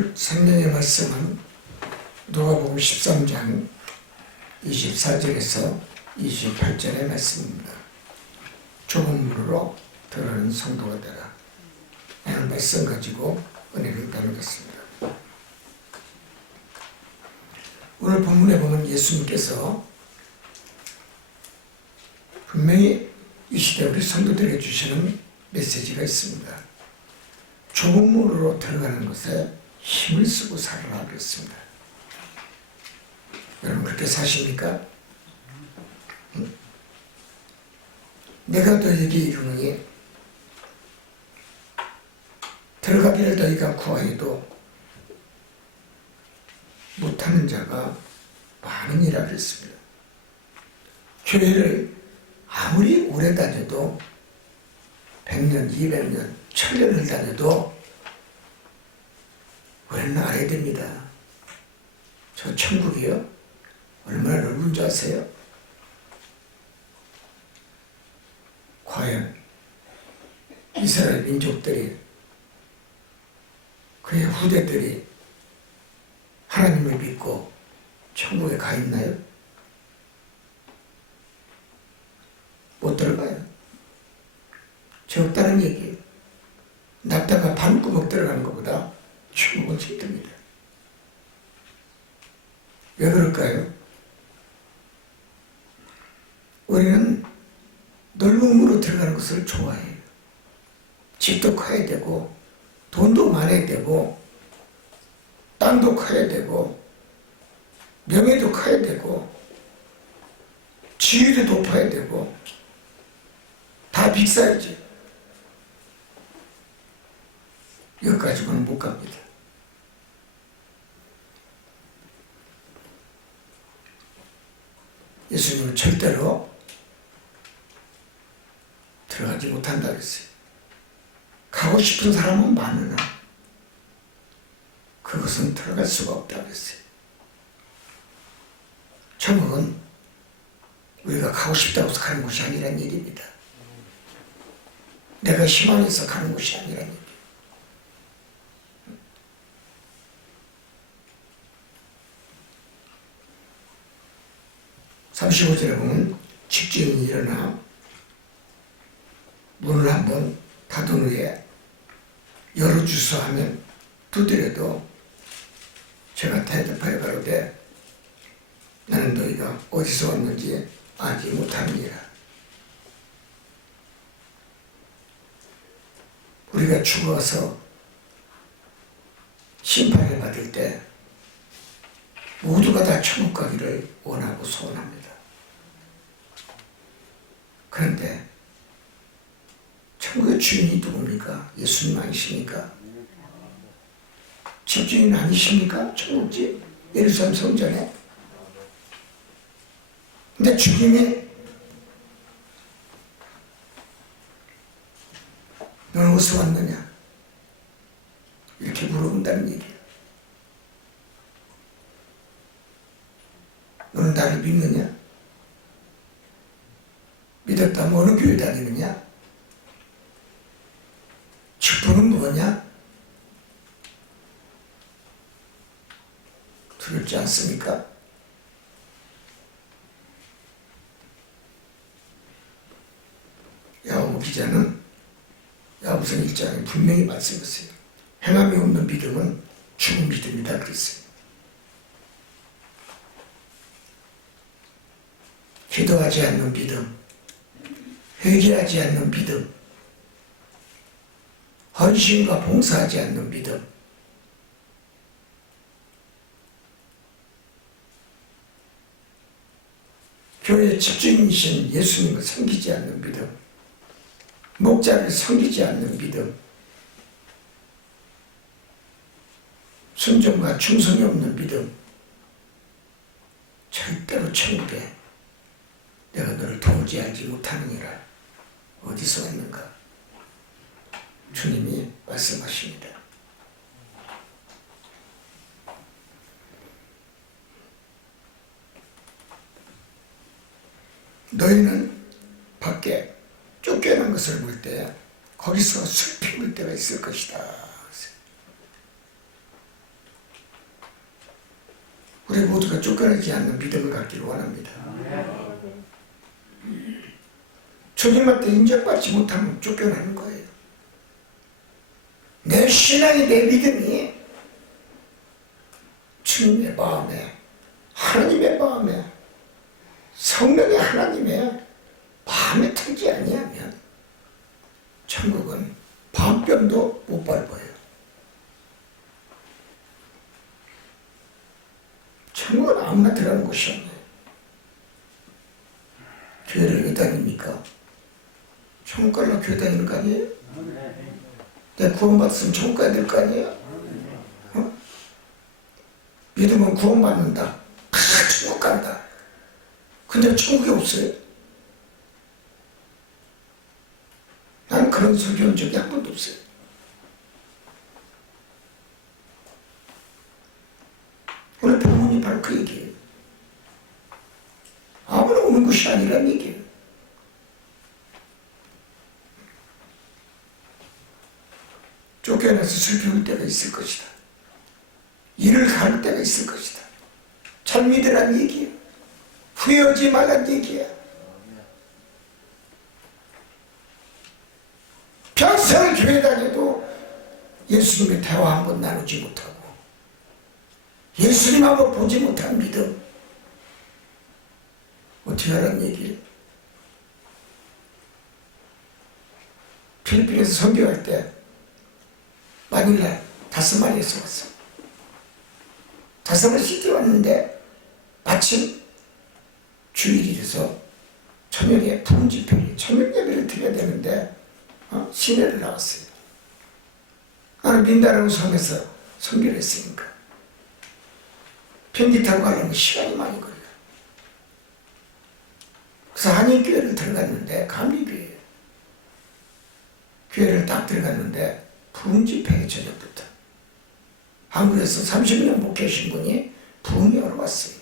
오늘 성경의 말씀은 누가복음 13장 24절에서 28절의 말씀입니다. 좁은 문으로 들어가는 성도가 되라. 오늘 말씀 가지고 은혜를 나누겠습니다. 오늘 본문에 보면 예수님께서 분명히 이 시대 우리 성도들에게 주시는 메시지가 있습니다. 좁은 문으로 들어가는 것에 힘을 쓰고 살아라 그랬습니다. 여러분 그렇게 사십니까? 내가 너에게 이르노니 들어가기를 너희가 구하여도 못하는 자가 많으니라 그랬습니다. 교회를 아무리 오래 다녀도 100년, 200년, 1000년을 다녀도 우리는 알아야 됩니다. 저 천국이요? 얼마나 넓은 줄 아세요? 과연 이스라엘 민족들이 그의 후대들이 하나님을 믿고 천국에 가 있나요? 못 들어가요. 적다는 얘기예요. 낙타가 반구멍 들어가는 것보다 천국은 힘듭니다. 왜 그럴까요? 우리는 넓은 문으로 들어가는 것을 좋아해요. 집도 커야 되고 돈도 많아야 되고 땅도 커야 되고 명예도 커야 되고 지위도 높아야 되고 다 비싸야지. 이것 가지고는 못 갑니다. 예수님은 절대로 들어가지 못한다 그랬어요. 가고 싶은 사람은 많으나 그것은 들어갈 수가 없다 그랬어요. 천국은 우리가 가고 싶다고 해서 가는 곳이 아니란 얘기입니다. 내가 희망해서 가는 곳이 아니란 얘기예요. 35절에 보면 집주인이 일어나 문을 한번 닫은 후에 열어주소 하면 두드려도 제가 대답하여 가로되 나는 너희가 어디서 왔는지 알지 못하느니라. 우리가 죽어서 심판을 받을 때 모두가 다 천국 가기를 원하고 소원합니다. 그런데 천국의 주인이 누굽니까? 예수님 아니십니까? 집주인 아니십니까? 천국집 예루살렘 성전에. 근데 주님이 너는 어디서 왔느냐? 이렇게 물어본다는 얘기예요. 너는 나를 믿느냐? 믿었다면 어느 교회 다니느냐? 직분은 뭐냐? 두렵지 않습니까? 야고보 기자는 야고보서 1장에 분명히 말씀했어요. 행함이 없는 믿음은 죽은 믿음이다 그랬어요. 기도하지 않는 믿음, 회개하지 않는 믿음, 헌신과 봉사하지 않는 믿음, 교회의 집주인이신 예수님을 섬기지 않는 믿음, 목자를 섬기지 않는 믿음, 순종과 충성이 없는 믿음, 절대로 천국에 내가 너를 도무지 알지 못하느니라. 어디서 왔는가? 주님이 말씀하십니다. 너희는 밖에 쫓겨난 것을 볼 때 거기서 슬피 울 때가 있을 것이다. 우리 모두가 쫓겨나지 않는 믿음을 갖기를 원합니다. 주님한테 인정받지 못하면 쫓겨나는 거예요. 내 신앙이, 내 믿음이 주님의 마음에, 하나님의 마음에, 성령의 하나님의 마음에 들지 아니하면 천국은 반뼘도 못 밟아요. 천국은 아무나 들어가는 곳이 없네요. 교회를 왜 다닙니까? 천국 가려면 교회 다니는 거 아니에요? 내가 구원받았으면 천국 가야 될 거 아니에요? 어? 믿으면 구원받는다. 다 천국 간다. 근데 천국이 없어요. 난 그런 설교한 적이 한 번도 없어요. 오늘 본문이 바로 그 얘기예요. 아무나 오는 것이 아니란 얘기예요. 쫓겨나서 슬플 때가 있을 것이다. 일을 갈 때가 있을 것이다. 잘 믿으란 얘기예요. 후회하지 말란 얘기야. 평생을 교회 다녀도 예수님의 대화 한 번 나누지 못하고 예수님 한번 보지 못한 믿음 어떻게 하란 얘기예요? 필리핀에서 선교할 때 마닐라 5마리에서 왔어. 5마리씩 뛰어왔는데 마침 주일이라서 저녁에 부흥집회에 저녁 예배를 드려야 되는데 시내를 나왔어요. 나는 민다라고 섬에서 선교를 했으니까 비행기 타고 가려면 시간이 많이 걸려요. 그래서 한인교회를 들어갔는데 감리교회예요. 교회를 딱 들어갔는데 부흥집회 저녁부터 한국에서 30년 목회하신 분이 부흥이 올라왔어요.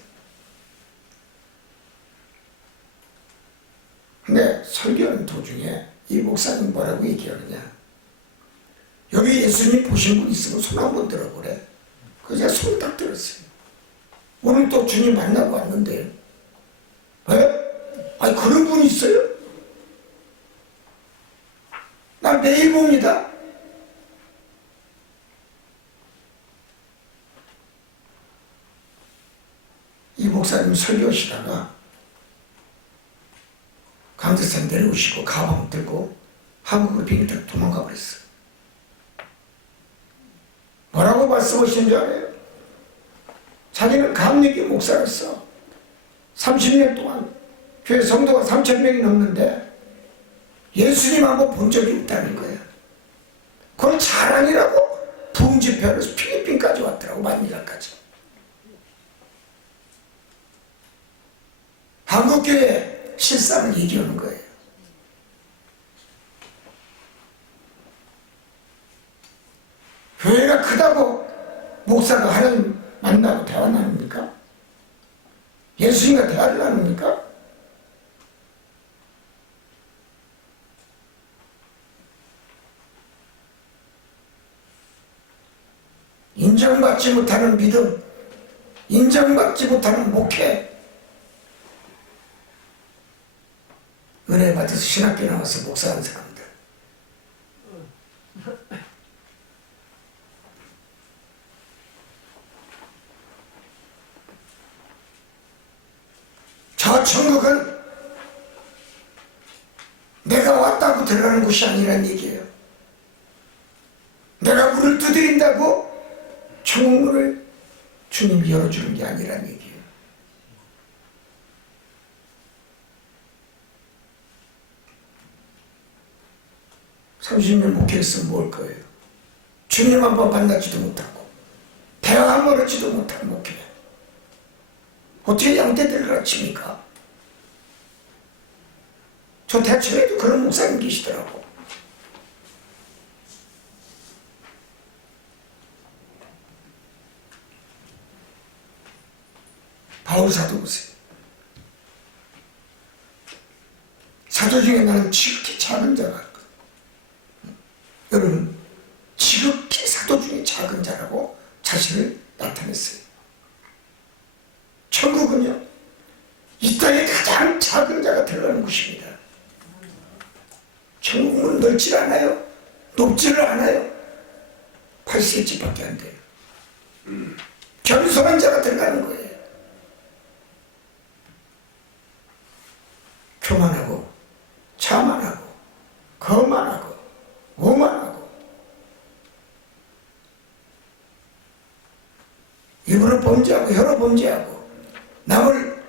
근데 설교하는 도중에 이 목사님 뭐라고 얘기하느냐, 여기 예수님 보신 분 있으면 손 한번 들어보래. 그래서 제가 손을 딱 들었어요. 오늘 또 주님 만나고 왔는데요. 왜? 아니 그런 분이 있어요? 나 매일 봅니다. 이 목사님 설교하시다가 강대산 내려오시고 가방 들고 한국으로 비행기 타고 도망가 버렸어요. 뭐라고 말씀하신 줄 알아요? 자기는 감리교 목사였어. 30년 동안 교회 성도가 3,000명이 넘는데 예수님 한번 본 적이 없다는 거야. 그걸 자랑이라고 부흥집회로 필리핀까지 왔더라고, 마닐라까지. 한국교회 실상을 얘기하는 거예요. 교회가 크다고 목사가 하나님 만나고 대화 나눕니까? 예수님과 대화를 나눕니까? 인정받지 못하는 믿음, 인정받지 못하는 목회, 은혜 받아서 신학교 나와서 목사하는 사람들, 저 천국은 내가 왔다고 들어가는 곳이 아니란 얘기예요. 내가 문을 두드린다고 천국 문을 주님이 열어주는 게 아니란 얘기예요. (30년) 목회했으면 뭘 거예요? 주님 한번 만나지도 못하고 대화 한번 하지도 못한 목회, 어떻게 양떼들을 가르칩니까? 저 대천에도 그런 목사님 계시더라고. 바울 사도 보세요. 사도 중에 나는 지극히 작은 자가, 여러분 지극히 사도 중에 작은 자라고 자신을 나타냈어요. 몸은 넓질 않아요. 높지를 않아요. 80cm밖에 안 돼요. 겸손한 자가 들어가는 거예요. 교만하고 자만하고 거만하고 오만하고 입으로 범죄하고 혀로 범죄하고 남을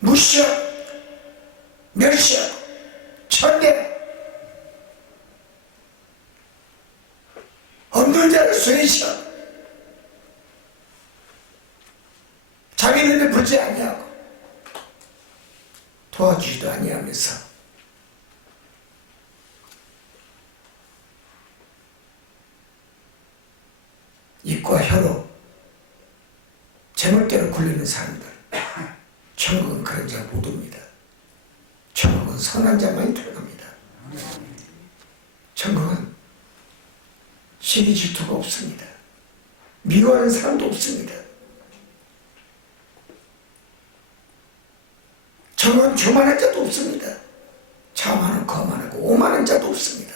무시하고 멸시하고 천대 없는 자를 쇠시하고 자기 눈에 보지 아니하고 도와주지도 아니하면서 입과 혀로 제멋대로 굴리는 사람들, 천국은 그런 자 못 옵니다. 천국은 선한 자만이 들어갑니다. 천국은 시기 질투가 없습니다. 미워하는 사람도 없습니다. 천국은 교만한 자도 없습니다. 자만하고 거만하고 오만한 자도 없습니다.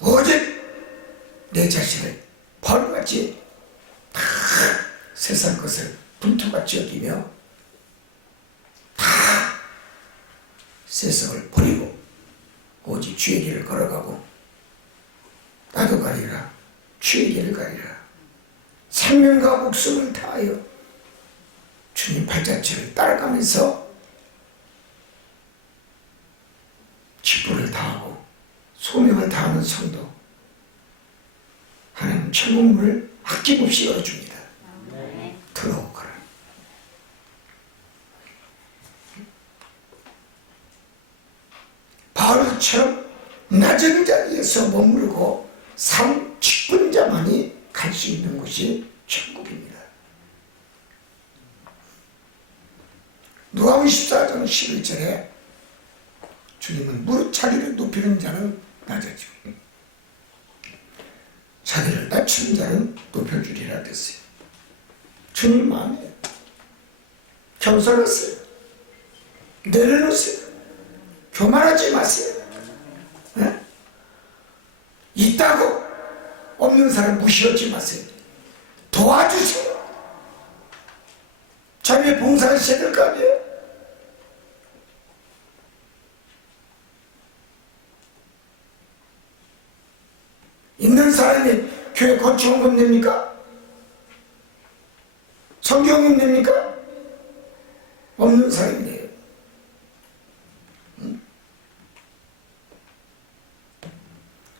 오직 내 자신을 벌같이 다 세상 것을 분투같이 여기며 다 세상을 버리고 오직 주의 길을 걸어가고 나도 가리라 주의 길을 가리라 생명과 목숨을 다하여 주님 발자취를 따라가면서 직분을 다하고 소명을 다하는 성도 하나님 천국문을 아낌없이 열어줍니다. 들어오거라. 바울처럼 낮은 자리에서 머무르고 산 깊은 자만이 갈 수 있는 곳이 천국입니다. 누가복음 14장 11절에 주님은 무릇 자기를 높이는 자는 낮아지고 자기를 낮추는 자는 높여주리라 했어요. 주님 마음에 겸손하세요. 내려놓으세요. 교만하지 마세요. 네? 있다고 없는 사람 무시하지 마세요. 도와주세요. 자기의 봉사하셔야 될 거 아니에요. 있는 사람이 교회 거쳐온 됩니까? 성경은 됩니까? 없는 사람이에요.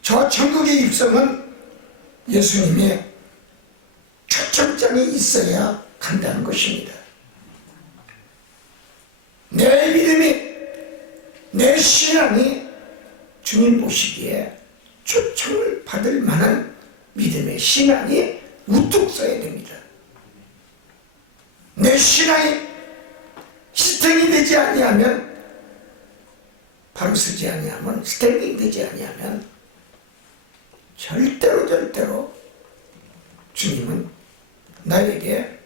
저 천국의 입성은 예수님의 초청장이 있어야 간다는 것입니다. 내 믿음이, 내 신앙이 주님 보시기에 초청을 받을 만한 믿음의 신앙이 우뚝 서야 됩니다. 내 신앙이 스탱이 되지 아니하면, 바로 서지 아니하면, 스탠딩 되지 아니하면 절대로 주님은 나에게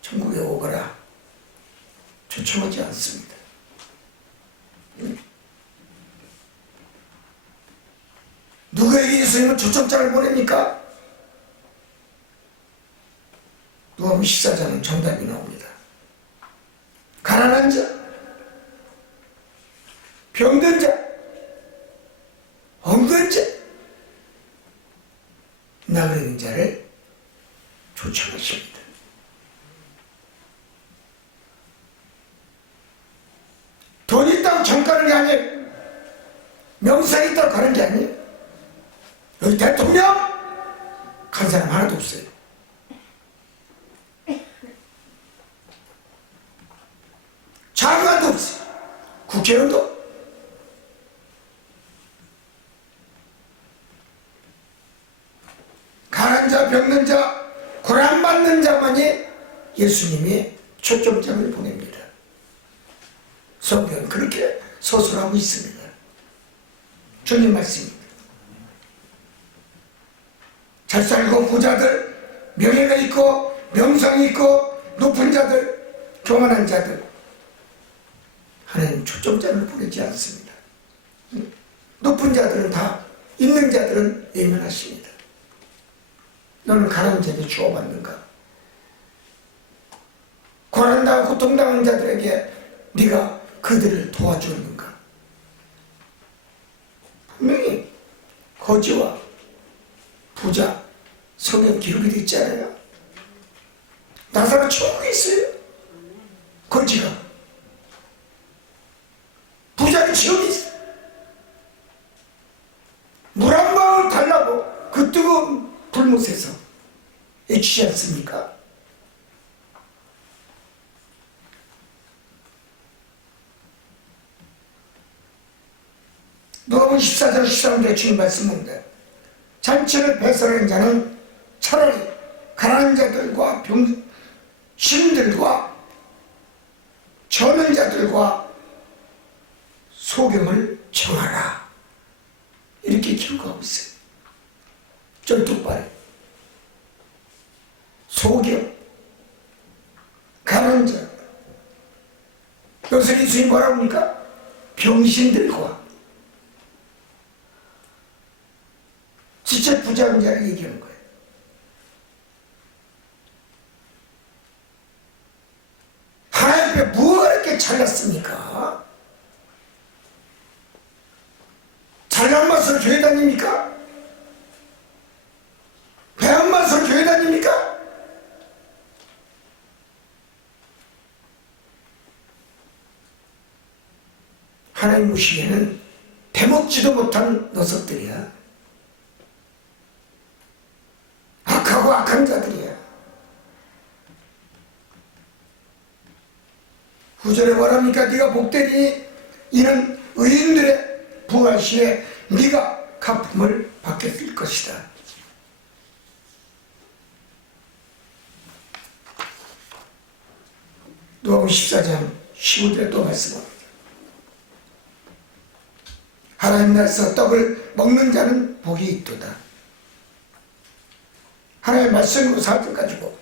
천국에 오거라 초청하지 않습니다. 누구에게 예수님은 초청장을 보냅니까? 누가복음 14장은 정답이 나옵니다. 가난한 자, 병든 자, 없는 자, 나그네인 자를 초청하십니다. 돈 있다고 정 가는 게 아니에요. 명성 있다고 가는 게 아니에요. 여기 대통령 간 사람 하나도 없어요. 장관도 없어요. 국회의원도. 가난 자, 병든 자, 고난받는 자만이 예수님이 초청장을 보냅니다. 성경은 그렇게 서술하고 있습니다. 주님 말씀입니다. 잘 살고 부자들, 명예가 있고 명성이 있고 높은 자들, 교만한 자들, 하나님 초청장을 보내지 않습니다. 높은 자들은 다, 있는 자들은 예면하십니다. 너는 가난한 자에게 주어받는가? 고난당하고 고통당한 자들에게 네가 그들을 도와주었는가? 분명히 거지와 부자 성경 기록이 되어 있잖아요. 나사로 천국에 있어요. 거지가. 부자는 지옥에 있어요. 물 한 방울 달라고 그 뜨거운 불못에서 애취지 않습니까? 누가복음 14장 13절에 주님 말씀인데, 잔치를 배설하는 자는 차라리 가난한 자들과 병신들과 저는 자들과 소경을 정하라, 이렇게 기록하고 있어요. 쫄뚝발에 소경, 가난한 자. 여기서 예수님 뭐라고 합니까? 병신들과 진짜 부자인 자를 얘기하는 거예요. 하나님 앞에 뭐가 이렇게 잘났습니까? 잘난 맛으로 교회 다닙니까? 배한 맛으로 교회 다닙니까? 하나님 보시기에는 대먹지도 못한 녀석들이야. 악하고 악한 자들이야. 구절에 뭐랍니까? 네가 복되리니 이는 의인들의 부활 시에 네가 갚음을 받게 될 것이다. 누가복음 14장 15절에 또 말씀합니다. 하나님 나라에서 떡을 먹는 자는 복이 있도다. 하나님의 말씀으로 사실 가지고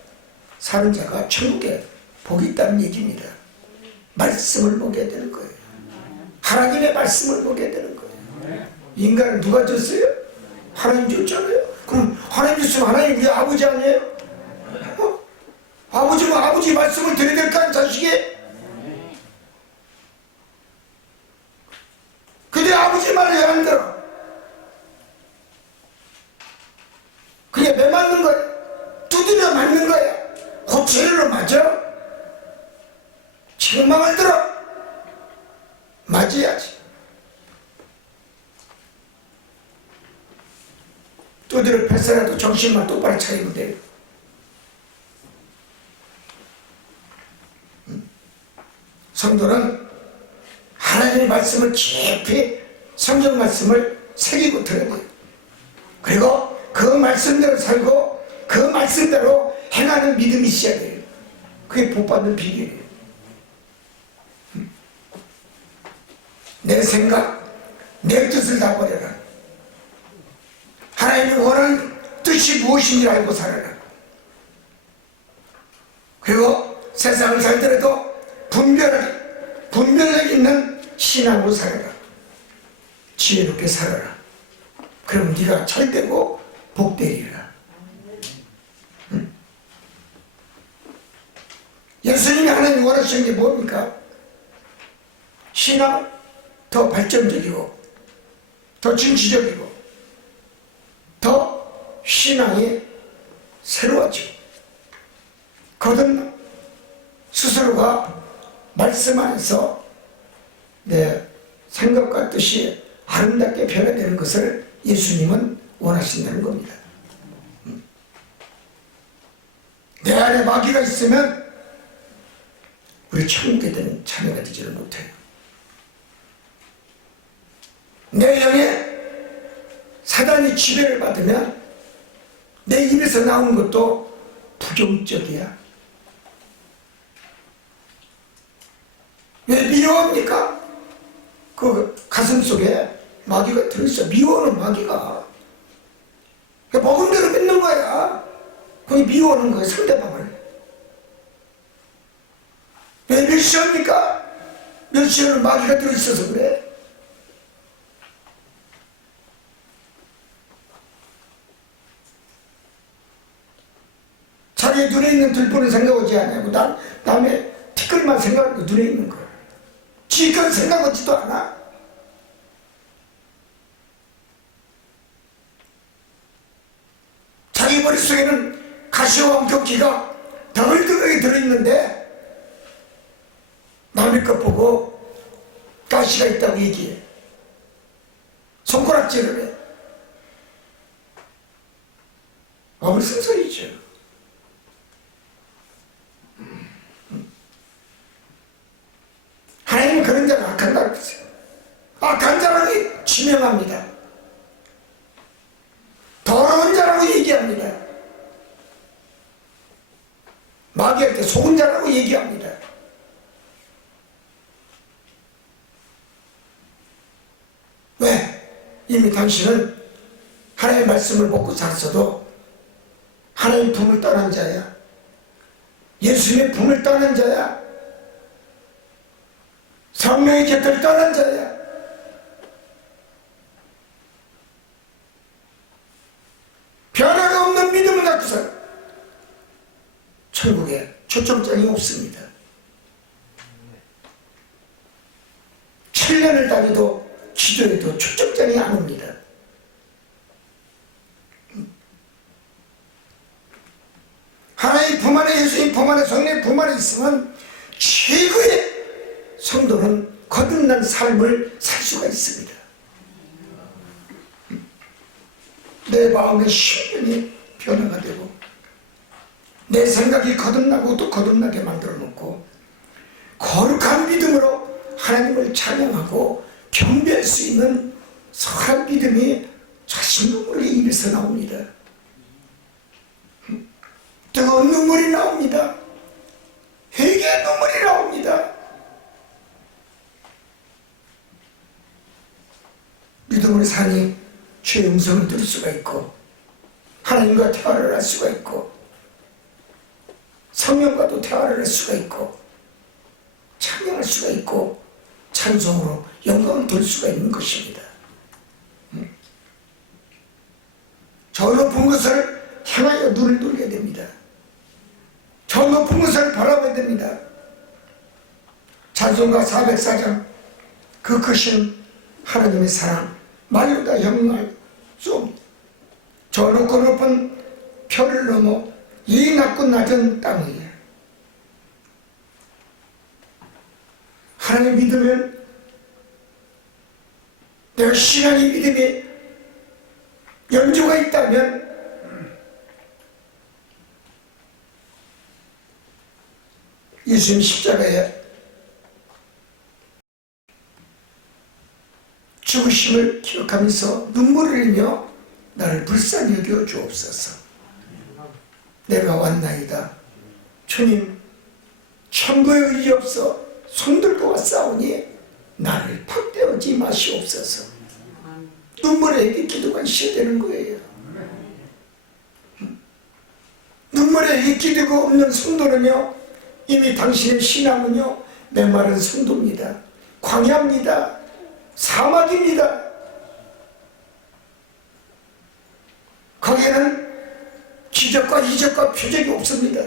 사는 자가 천국에 복이 있다는 얘기입니다. 말씀을 보게 되는 거예요. 하나님의 말씀을 보게 되는 거예요. 인간을 누가 줬어요? 하나님 줬잖아요. 그럼 하나님 줬으면 하나님 우리 아버지 아니에요? 아버지면 아버지 말씀을 드려야 될까, 자식이? 근데 아버지 말을 왜 안 들어? 그게 왜 맞는 거야? 두드려 맞는 거야. 고체로 맞아? 책망을 들어? 맞아야지. 두드려 패서라도 정신만 똑바로 차리면 돼요. 성도는 하나님의 말씀을 깊이, 성경 말씀을 새기고 들어야 돼요. 그리고 그 말씀대로 살고 그 말씀대로 행하는 믿음이 있어야 돼요. 그게 복받는 비결이에요. 내 생각, 내 뜻을 다 버려라. 하나님이 원하는 뜻이 무엇인지 알고 살아라. 그리고 세상을 살더라도 분별력 있는 신앙으로 살아라. 지혜롭게 살아라. 그럼 네가 잘되고 복되리라. 예수님이 하나님 원하시는 게 뭡니까? 신앙 더 발전적이고 더 진취적이고 더 신앙이 새로워지고 거듭나 스스로가 말씀 안에서 내 생각과 뜻이 아름답게 변화되는 것을 예수님은 원하신다는 겁니다. 내 안에 마귀가 있으면 우리 천국에 되는 자녀가 되지를 못해요. 내 영에 사단이 지배를 받으면 내 입에서 나오는 것도 부정적이야. 왜 미워합니까? 그 가슴 속에 마귀가 들어있어. 미워하는 마귀가. 먹은 대로 뱉는 거야. 그게 미워하는 거야, 상대방을. 왜 멸시합니까? 멸시하는 마귀가 들어있어서 그래. 있는 들보는 생각하지 않냐고 남의 티끌만 생각하고 눈에 있는 거야. 지건 생각하지도 않아. 자기 머릿속에는 가시와 엄격기가 덩글덩글하게 들어있는데 남의 것 보고 가시가 있다고 얘기해. 손가락질을 해. 무슨 소리죠? 하나님은 그런 자가 악한다고 했어요. 악한 자라고 지명합니다. 더러운 자라고 얘기합니다. 마귀할 때 속은 자라고 얘기합니다. 왜? 이미 당신은 하나님의 말씀을 먹고 잤어도 하나님의 품을 떠난 자야. 예수님의 품을 떠난 자야. 성령의 곁을 떠난 자야. 변화가 없는 믿음을 갖고서 천국에 초점장이 없습니다. 7년을 다니도 기도해도 초점장이 안 옵니다. 하나님 품 안에, 예수님 품 안에, 성령의 품 안에 있으면 최고의 성도는 거듭난 삶을 살 수가 있습니다. 내 마음의 신분이 변화가 되고 내 생각이 거듭나고 또 거듭나게 만들어 놓고 거룩한 믿음으로 하나님을 찬양하고 경배할 수 있는 선한 믿음이 자신 눈물의 입에서 나옵니다. 뜨거운 눈물이 나옵니다. 회개의 눈물이 나옵니다. 믿음으로 사니 주의 음성을 들을 수가 있고 하나님과 대화를 할 수가 있고 성령과도 대화를 할 수가 있고 찬양할 수가 있고 찬송으로 영광을 돌 수가 있는 것입니다. 저 높은 것을 향하여 눈을 돌려야 됩니다. 저 높은 것을 바라봐야 됩니다. 찬송가 404장 그 크신 하나님의 사랑 말로 다 형용할 수 없는 저 높고 높은 별을 넘어 이 낮고 낮은 땅 위에 하나님 믿으면 내가 신앙의 믿음이 연주가 있다면 예수님 십자가에 죽으심을 기억하면서 눈물을 흘리며 나를 불쌍히 여겨 주옵소서. 내가 왔나이다. 주님 천국에 의지 없어 손들고 싸우니 나를 팍대하지 마시옵소서. 눈물에 기도가 있어야 되는 거예요. 눈물에 기도가 없는 성도는요 이미 당신의 신앙은요 메마른 성도입니다. 광야입니다. 사막입니다. 거기에는 기적과 이적과 표적이 없습니다.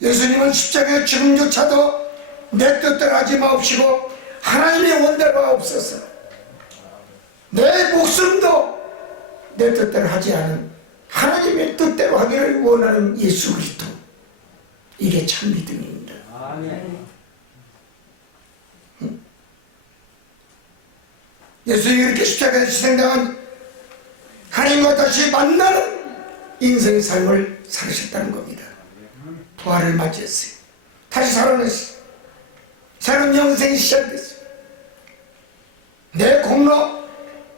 예수님은 십자가의 죽음조차도 내 뜻대로 하지 마옵시고 하나님의 원대로 하옵소서. 내 목숨도 내 뜻대로 하지 않은 하나님의 뜻대로 하기를 원하는 예수 그리스도, 이게 참 믿음입니다. 예수님이 이렇게 십자가에 희생당한 하나님과 다시 만나는 인생의 삶을 살으셨다는 겁니다. 부활을 맞이했어요. 다시 살아났어요. 새로운 영생이 시작됐어요. 내 공로,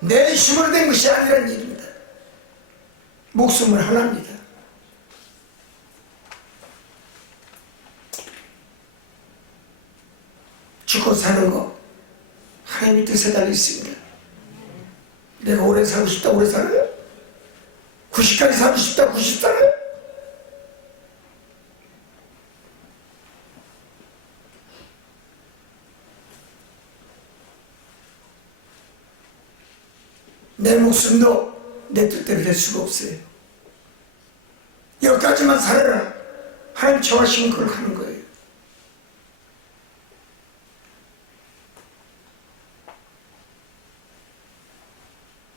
내 힘으로 된 것이 아니라는 일입니다. 목숨을 하나입니다. 죽고 사는 거 하나님의 뜻에 달려 있습니다. 내가 오래 살고 싶다, 오래 살아요? 90까지 살고 싶다, 90 살아요? 내 목숨도 내 뜻대로 될 수가 없어요. 여기까지만 살아라. 하나님 정하시면 그걸 하는 거예요.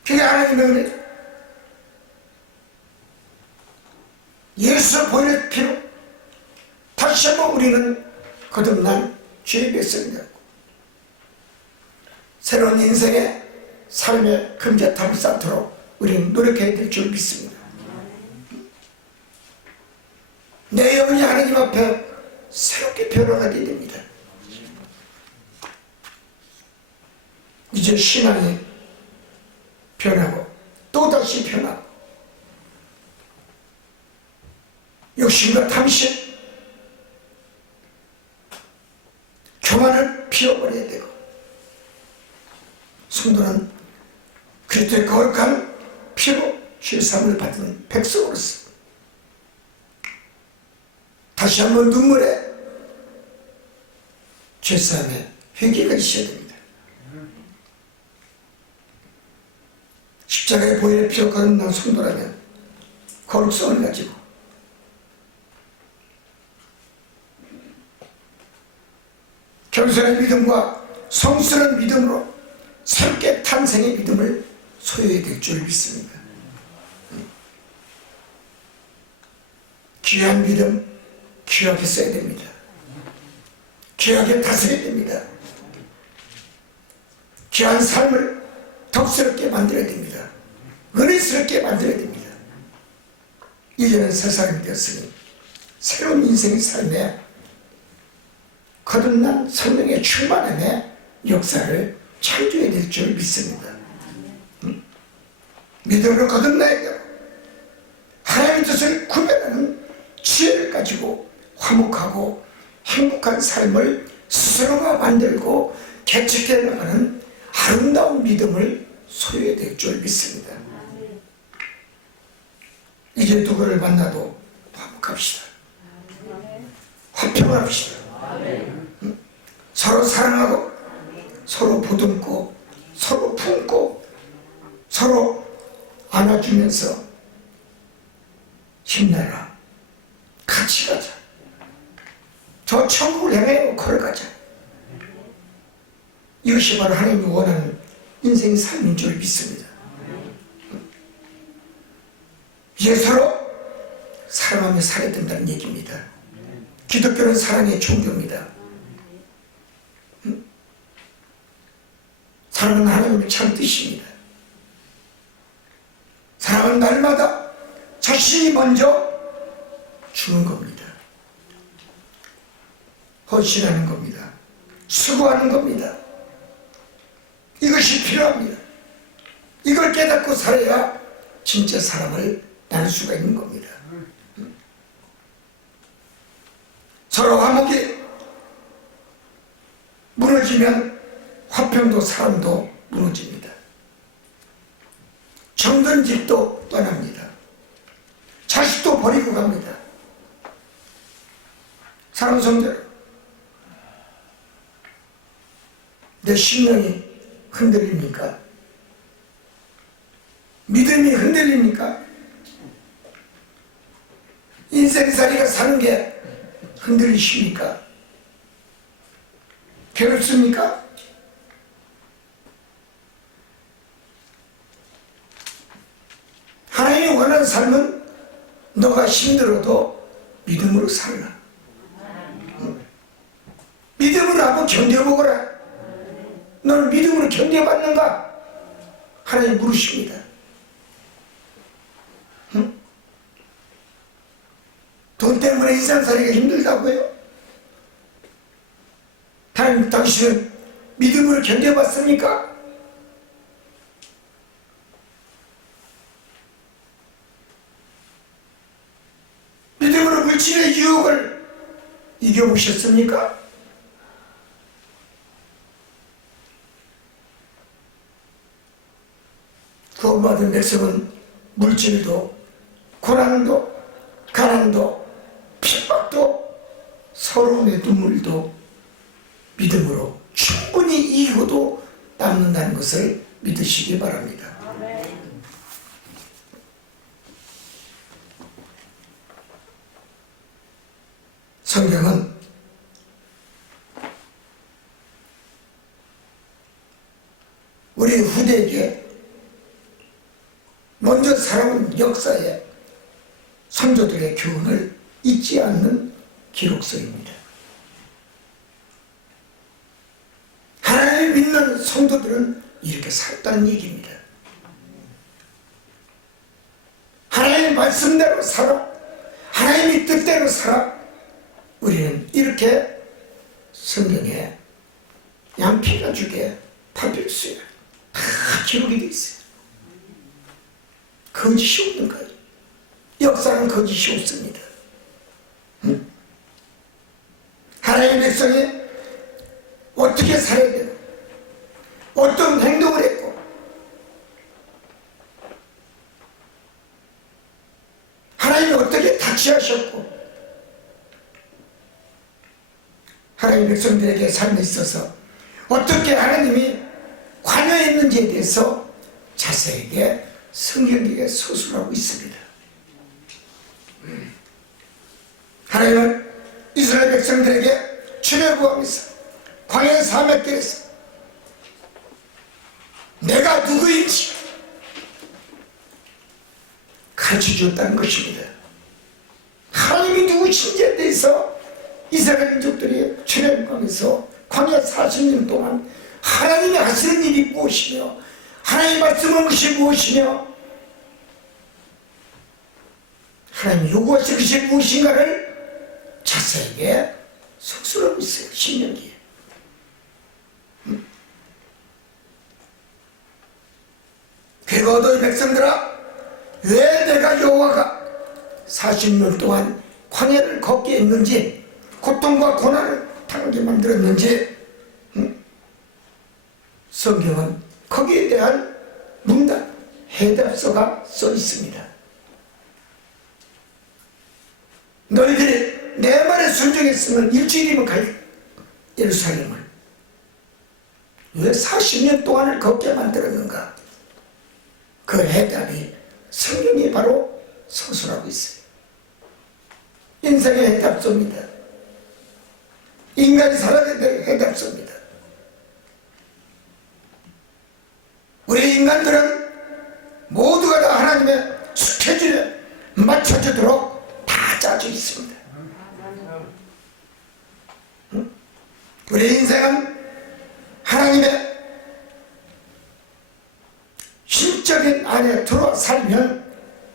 그게 하나님의 은혜. 예수 보혈의 피로 다시 한번 우리는 거듭난 주의 백성이 되었고 새로운 인생의 삶의 금자탑을 쌓도록 우리는 노력해야 될 줄 믿습니다. 내 영혼이 하나님 앞에 새롭게 변화하게 됩니다. 이제 신앙이 변하고 또다시 변하고 욕심과 탐심, 교만을 피워버려야 되고 성도는 그리스도의 거룩한 피로 죄사함을 받은 백성으로서 다시 한번 눈물에 죄사함에 회개가 있어야 됩니다. 십자가의 보혈의 피로 거듭난 성도라면 거룩성을 가지고 겸손한 믿음과 성스러운 믿음으로 새롭게 탄생의 믿음을 소유해야 될 줄 믿습니다. 귀한 믿음 귀하게 써야 됩니다. 귀하게 다스려야 됩니다. 귀한 삶을 덕스럽게 만들어야 됩니다. 은혜스럽게 만들어야 됩니다. 이제는 새 사람이 되었으니 새로운 인생의 삶에 거듭난 성령의 충만함의 역사를 창조해야 될 줄 믿습니다. 믿음으로 거듭나야 되고 하나님의 뜻을 구별하는 지혜를 가지고 화목하고 행복한 삶을 스스로가 만들고 개척해 나가는 아름다운 믿음을 소유해야 될 줄 믿습니다. 이제 누구를 만나도 화목합시다. 화평합시다. 서로 사랑하고 서로 보듬고 서로 품고 서로 안아주면서 힘내라. 같이 가자. 저 천국을 향해 걸어가자. 이것이 바로 하나님이 원하는 인생의 삶인 줄 믿습니다. 이제 서로 사랑하며 살아야 된다는 얘기입니다. 기독교는 사랑의 종교입니다. 사랑은 하나님의 참 뜻입니다. 사랑은 날마다 자신이 먼저 주는 겁니다. 헌신하는 겁니다. 수고하는 겁니다. 이것이 필요합니다. 이걸 깨닫고 살아야 진짜 사랑을 나눌 수가 있는 겁니다. 서로 화목이 무너지면 화평도 사람도 무너집니다. 정든 집도 떠납니다. 자식도 버리고 갑니다. 사랑하는 성도, 내 심령이 흔들립니까? 믿음이 흔들립니까? 인생살이가 사는 게 흔들리십니까? 괴롭습니까? 하나님이 원하는 삶은 너가 힘들어도 믿음으로 살라. 믿음으로 한번 견뎌보거라. 너는 믿음으로 견뎌봤는가? 하나님 물으십니다. 돈 때문에 인생살이가 힘들다고요? 하나님, 당신은 믿음으로 견뎌봤습니까? 믿음으로 물질의 유혹을 이겨보셨습니까? 구원받은 백성은 물질도 고난도 가난도 핍박도 서러움의 눈물도 믿음으로 충분히 이기고도 남는다는 것을 믿으시기 바랍니다. 우리 후대에게 먼저 살아온 역사에 선조들의 교훈을 잊지 않는 기록서입니다. 하나님을 믿는 성도들은 이렇게 살았다는 얘기입니다. 하나님의 말씀대로 살아, 하나님의 뜻대로 살아. 우리는 이렇게 성경에 양피가 주게 파필수에 다 기록이 되어 있어요. 거짓이 없는 거예요. 역사는 거짓이 없습니다. 하나님의 백성이 어떻게 살아야 되고 어떤 행동을 했고 하나님이 어떻게 다치하셨고 하나님 백성들에게 삶에 있어서 어떻게 하나님이 관여했는지에 대해서 자세하게 성경에 서술하고 있습니다. 하나님은 이스라엘 백성들에게 출애굽하면서 광야 사막길에서 내가 누구인지 가르쳐줬다는 것입니다. 하나님이 누구신지에 대해서 이스라엘 민족들이 출애굽하면서 광야 40년 동안 하나님이 하시는 일이 무엇이며 하나님의 말씀은 것이 무엇이며 하나님이 요구하시는 것이 무엇인가를 자세하게 서술하고 있어요. 신명기에. 그리고 너희 백성들아, 왜 내가 여호와가 40년 동안 광야를 걷게 했는지 고통과 고난을 당하게 만들었는지 성경은 거기에 대한 문답, 해답서가 써 있습니다. 너희들이 내 말에 순종했으면 일주일이면 갈 예루살렘을 왜 40년 동안을 걷게 만들었는가? 그 해답이 성경이 바로 서술하고 있어요. 인생의 해답서입니다. 인간이 살아야 될 해답서입니다. 우리 인간들은 모두가 다 하나님의 스케줄에 맞춰주도록 다 짜져 있습니다. 우리 인생은 하나님의 신적인 안에 들어와 살면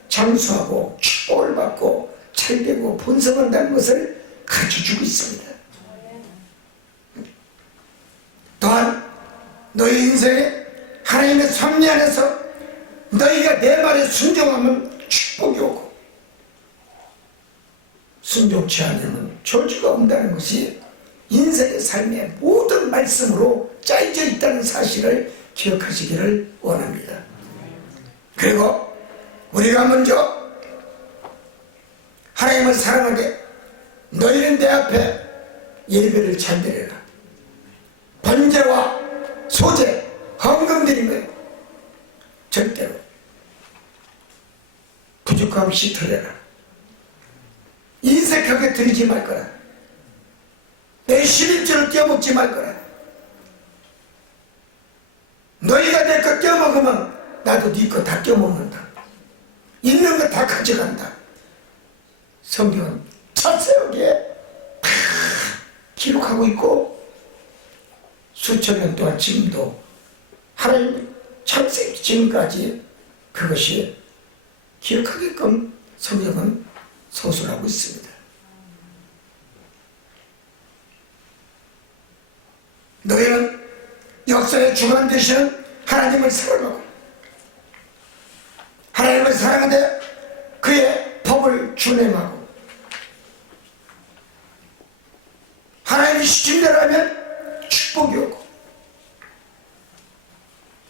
장수하고 축복을 받고 잘되고 번성한다는 것을 가르쳐주고 있습니다. 또한 너희 인생에 하나님의 섭리 안에서 너희가 내 말에 순종하면 축복이 오고 순종치 않으면 저주가 온다는 것이 인생의 삶의 모든 말씀으로 짜여져 있다는 사실을 기억하시기를 원합니다. 그리고 우리가 먼저 하나님을 사랑하되 너희는 내 앞에 예배를 잘 드려라. 번제와 소제, 헌금 드리면 절대로 부족함 없이 드려라. 인색하게 드리지 말 거라. 내 11조를 떼어먹지 말 거라. 너희가 내 거 떼어먹으면 나도 네 거 다 떼어먹는다. 있는 거 다 가져간다. 성경은 자세하게 다 기록하고 있고 수천 년 동안 지금도 하나님 창세기 지금까지 그것이 기억하게끔 성경은 서술하고 있습니다. 너희는 역사의 주관 되시는 하나님을 사랑하고 하나님을 사랑하되 그의 법을 준행하고 하나님이 시킨 대로 하면 축복이 오고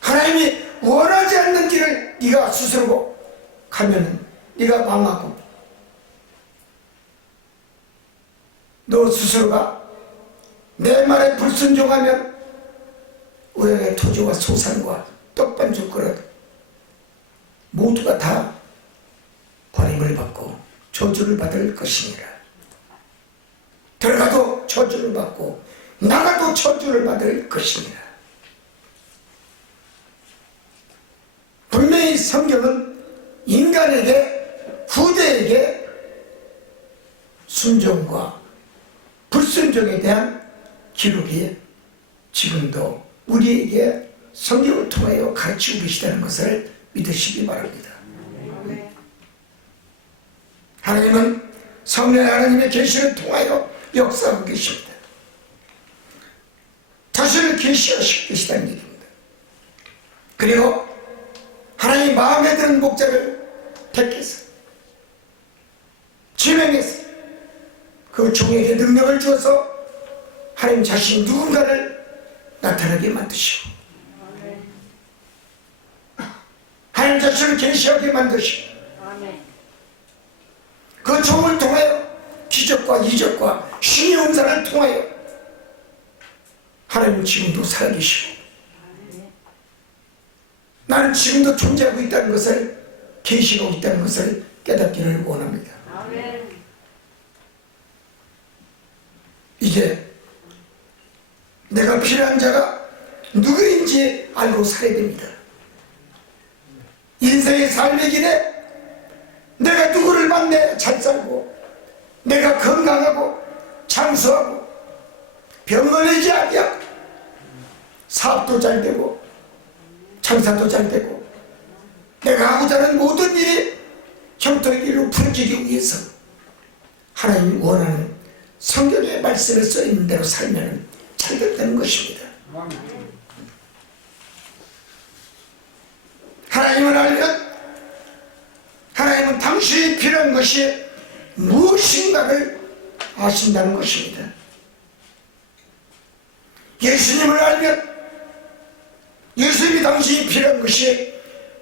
하나님이 원하지 않는 길을 네가 스스로 가면 네가 망하고 너 스스로가 내 말에 불순종하면 우연의 토지와 소산과 떡반죽 그릇 모두가 다 관임을 받고 저주를 받을 것이니라. 들어가도 저주를 받고 나가도 저주를 받을 것이니라. 성경은 인간에게, 후대에게 순종과 불순종에 대한 기록이 지금도 우리에게 성경을 통하여 가르치고 계시다는 것을 믿으시기 바랍니다. 하나님은 성령 하나님의 계시를 통하여 역사하고 계십니다. 자신을 계시하시고 계시다는 얘기입니다. 그리고 하나님 마음에 드는 목자를 택해서 지명해서 그 종에게 능력을 주어서 하나님 자신이 누군가를 나타나게 만드시고 하나님 자신을 계시하게 만드시고 그 종을 통하여 기적과 이적과 신의 음사를 통하여 하나님은 지금도 살아계시고 나는 지금도 존재하고 있다는 것을, 계시하고 있다는 것을 깨닫기를 원합니다. 이제 내가 필요한 자가 누구인지 알고 살아야 됩니다. 인생의 삶의 길에 내가 누구를 만나야 잘 살고 내가 건강하고 장수하고 병 걸리지 않게 사업도 잘 되고 장사도 잘 되고 내가 하고자 하는 모든 일이 형통의 길로 풀어지기 위해서 하나님이 원하는 성경의 말씀에 써있는 대로 살면 잘 된다는 것입니다. 하나님을 알면 하나님은 당신이 필요한 것이 무엇인가를 아신다는 것입니다. 예수님을 알면 예수님이 당신이 필요한 것이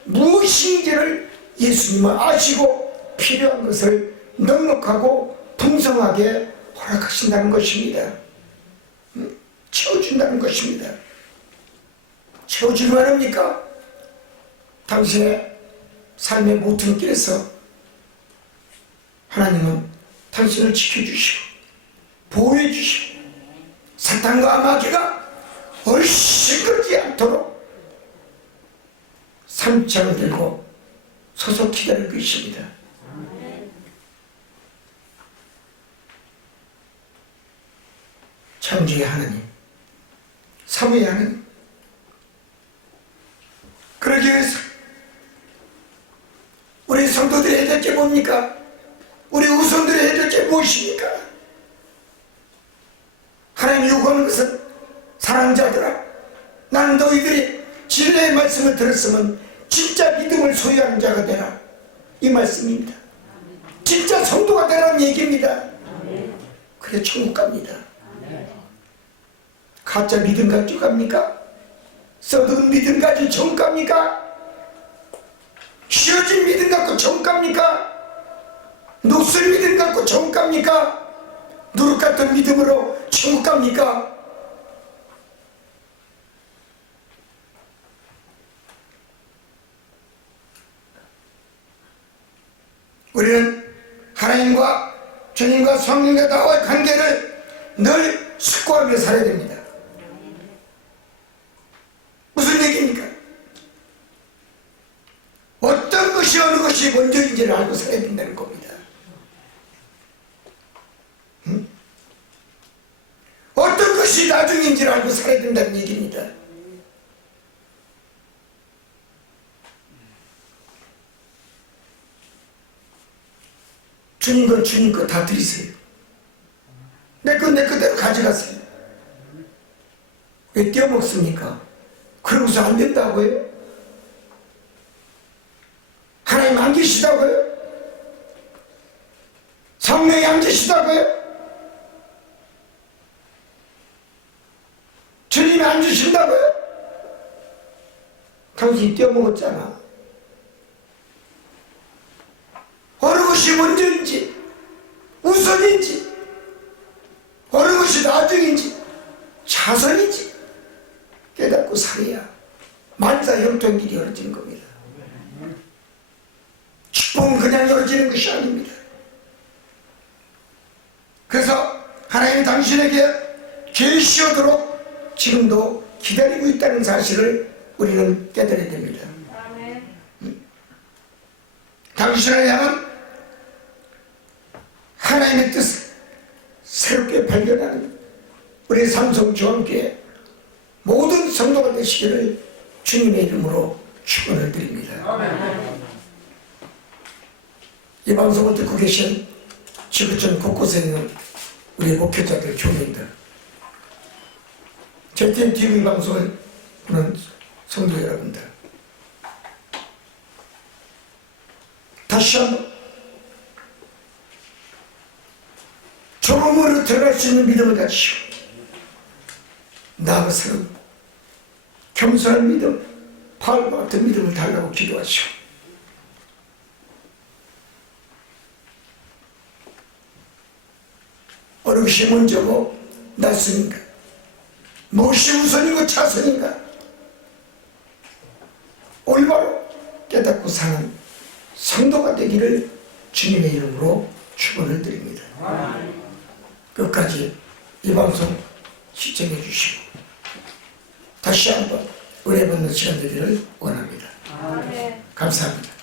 무엇인지를 예수님을 아시고 필요한 것을 넉넉하고 풍성하게 허락하신다는 것입니다. 채워준다는 것입니다. 채워주기만 합니까? 당신의 삶의 모든 길에서 하나님은 당신을 지켜주시고 보호해주시고 사탄과 마귀가 얼씬거리지 않도록 삼창을 들고 서서 기다리고 계십니다. 창조의 하나님, 사무의 하나님, 그러기 위해서 우리 성도들이 해야 될 게 뭡니까? 우리 후손들이 해야 될 게 무엇입니까? 하나님이 요구하는 것은 사랑자들아, 나는 너희들이 진리의 말씀을 들었으면 진짜 믿음을 소유하는 자가 되라, 이 말씀입니다. 진짜 성도가 되라는 얘기입니다. 그래 천국 갑니다. 가짜 믿음 가지고 갑니까? 썩은 믿음 가지고 천국 갑니까? 휘어진 믿음 갖고 천국 갑니까? 녹슬 믿음 갖고 천국 갑니까? 누룩 같은 믿음으로 천국 갑니까? 우리는 하나님과 주님과 성령과 나와의 관계를 늘 숙고하며 살아야 됩니다. 무슨 얘기입니까? 어떤 것이 어느 것이 먼저인지를 알고 살아야 된다는 겁니다. 어떤 것이 나중인지를 알고 살아야 된다는 얘기입니다. 주님 건 주님 거 다 드리세요. 내 건 내 그대로 가져가세요. 왜 떼어먹습니까? 그러고서 안 된다고요? 하나님 안 계시다고요? 성령이 안 계시다고요? 주님이 안 주신다고요? 당신이 떼어먹었잖아. 어느 것이 먼저인지 우선인지 어느 것이 나중인지 차선인지 깨닫고 살아야 만사 형통의 길이 열어지는 겁니다. 축복은 그냥 열어지는 것이 아닙니다. 그래서 하나님이 당신에게 계시오도록 지금도 기다리고 있다는 사실을 우리는 깨달아야 됩니다. 당신을 향한 하나님의 뜻을 새롭게 발견하는 우리 삼성중앙교회 모든 성도가 되시기를 주님의 이름으로 축원을 드립니다. 이 방송을 듣고 계신 지구촌 곳곳에 있는 우리 목회자들, 교민들, JTN TV 방송을 보는 성도 여러분들, 다시 한번 조금으로 들어갈 수 있는 믿음을 가지시고 나아가서는 겸손한 믿음, 바울과 같은 믿음을 달라고 기도하시고 어느 것이 먼저고 낫습니까? 무엇이 우선이고 차선인가? 올바로 깨닫고 사는 성도가 되기를 주님의 이름으로 축원을 드립니다. 끝까지 이 방송 시청해 주시고 다시 한번 은혜 받는 시간 되기를 원합니다. 감사합니다.